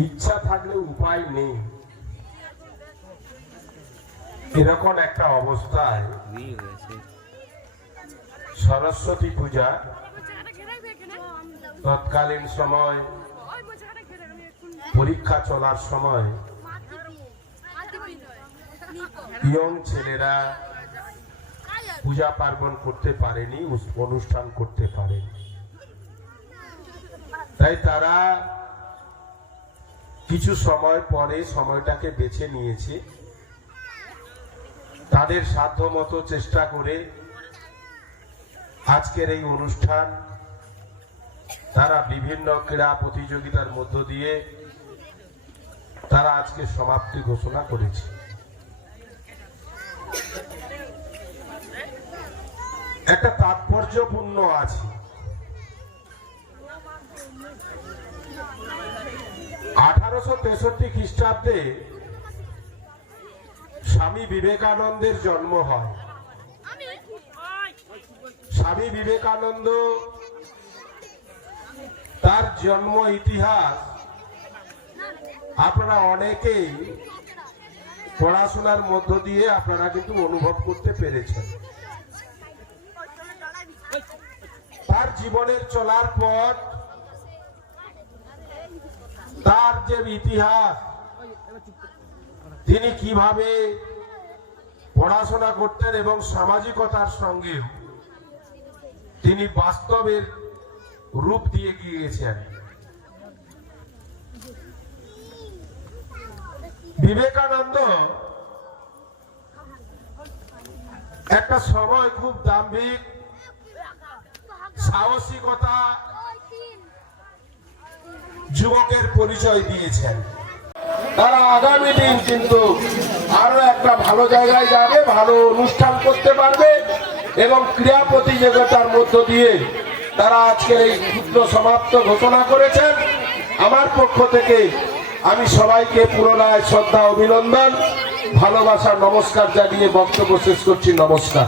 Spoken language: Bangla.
ইচ্ছা থাকলে উপায় নেই। এরকম একটা অবস্থায় সরস্বতী পূজা তৎকালীন সময়, পরীক্ষা চলার সময় ছেলেরা পূজা পার্বণ করতে পারেনি, অনুষ্ঠান করতে পারেনি। তাই তারা কিছু সময় পরে সময়টাকে বেছে নিয়েছে। তাদের সাধ্য মতো চেষ্টা করে আজকের এই অনুষ্ঠান তারা বিভিন্ন ক্রীড়া প্রতিযোগিতার মধ্য দিয়ে তারা আজকে সমাপ্তি ঘোষণা করেছে। একটা তাৎপর্যপূর্ণ আছে। আঠারোশো তেষট্টি খ্রিস্টাব্দে স্বামী বিবেকানন্দের জন্ম হয়। স্বামী বিবেকানন্দ তার জন্ম ইতিহাস আপনারা অনেকেই পড়াশোনার মধ্য দিয়ে আপনারা কিন্তু অনুভব করতে পেরেছেন। তার জীবনের চলার পথ তার যে ইতিহাস, তিনি কীভাবে পড়াশোনা করতেন এবং সামাজিকতার সঙ্গেও তিনি বাস্তবের রূপ দিয়ে গিয়েছেন। বিবেকানন্দ একটা সময় খুব দাম্ভিক, সাহসিকতা যুবকের পরিচয় দিয়েছেন। তারা আগামী দিন কিন্তু আরও একটা ভালো জায়গায় যাবে, ভালো অনুষ্ঠান করতে পারবে এবং ক্রীড়া প্রতিযোগিতার মধ্য দিয়ে তারা আজকের এই ক্ষুদ্র সমাপ্ত ঘোষণা করেছেন। আমার পক্ষ থেকে আমি সবাইকে পুনরায় শ্রদ্ধা, অভিনন্দন, ভালোবাসা, নমস্কার জানিয়ে বক্তব্য শেষ করছি। নমস্কার।